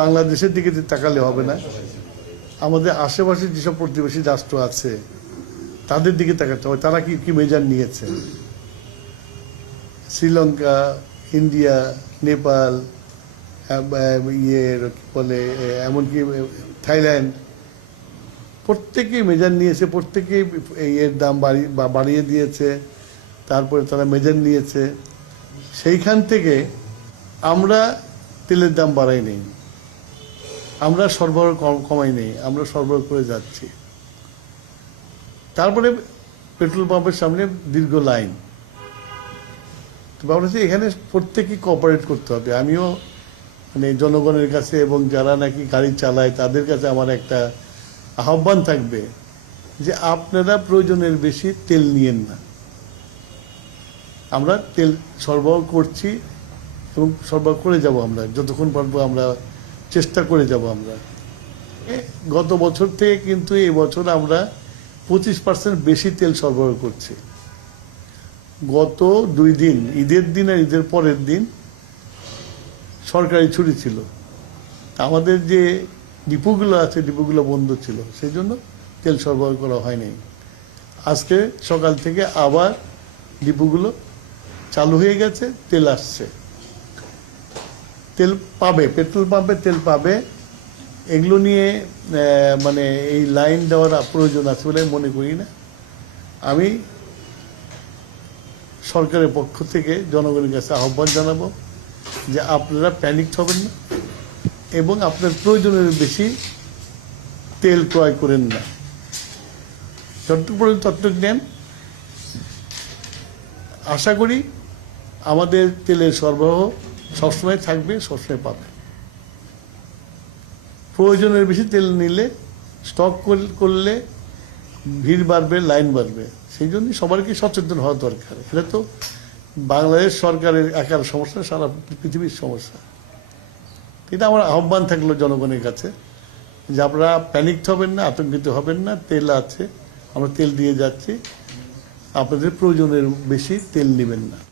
বাংলাদেশের দিকে তাকালে হবে না, আমাদের আশেপাশে যেসব প্রতিবেশী রাষ্ট্র আছে তাদের দিকে তাকাতে হবে। তারা কি কি মেজার নিয়েছে? শ্রীলঙ্কা, ইন্ডিয়া, নেপাল, কি বলে, এমনকি থাইল্যান্ড, প্রত্যেকেই মেজার নিয়েছে, প্রত্যেকেই এর দাম বাড়িয়ে দিয়েছে। তারপরে তারা মেজার নিয়েছে। সেইখান থেকে আমরা তেলের দাম বাড়াই নেই, আমরা সরবরাহ কমাই নেই, আমরা সরবরাহ করে যাচ্ছি। তারপরে পেট্রোল পাম্পের সামনে দীর্ঘ লাইন। তো ভাবছি এখানে প্রত্যেকেই কোঅপারেট করতে হবে। আমিও জনগণের কাছে এবং যারা নাকি গাড়ি চালায় তাদের কাছে আমার একটা আহ্বান থাকবে যে আপনারা প্রয়োজনের বেশি তেল নিয়েন না। আমরা তেল সরবরাহ করছি এবং সরবরাহ করে যাব, আমরা যতক্ষণ পারবো আমরা চেষ্টা করে যাব। আমরা গত বছর থেকে কিন্তু এই বছর আমরা 25% বেশি তেল সরবরাহ করছি। গত 2 দিন, ঈদের দিন আর ঈদের পরের দিন সরকারি ছুটি ছিল, আমাদের যে ডিপোগুলো আছে ডিপোগুলো বন্ধ ছিল, সেই জন্য তেল সরবরাহ করা হয়নি। আজকে সকাল থেকে আবার ডিপোগুলো চালু হয়ে গেছে, তেল আসছে, তেল পাবে, পেট্রোল পাম্পে তেল পাবে। এগুলো নিয়ে এই লাইন দেওয়ার প্রয়োজন আছে বলে মনে করি না। আমি সরকারের পক্ষ থেকে জনগণের কাছে আহ্বান জানাবো যে আপনারা প্যানিক হবেন না এবং আপনার প্রয়োজনের বেশি তেল ক্রয় করেন না। যতটুকু পর্যন্ত ততটুকু নেন। আশা করি আমাদের তেলের সরবরাহ সবসময় থাকবে, সবসময় পাবে। প্রয়োজনের বেশি তেল নিলে, স্টক করলে ভিড় বাড়বে, লাইন বাড়বে। সেই জন্যই সবারকে সচেতন হওয়া দরকার। এটা তো বাংলাদেশ সরকারের একার সমস্যা, সারা পৃথিবীর সমস্যা। এটা আমার আহ্বান থাকলো জনগণের কাছে যে আপনারা প্যানিক হবেন না, আতঙ্কিত হবেন না। তেল আছে, আমরা তেল দিয়ে যাচ্ছি, আপনাদের প্রয়োজনের বেশি তেল নেবেন না।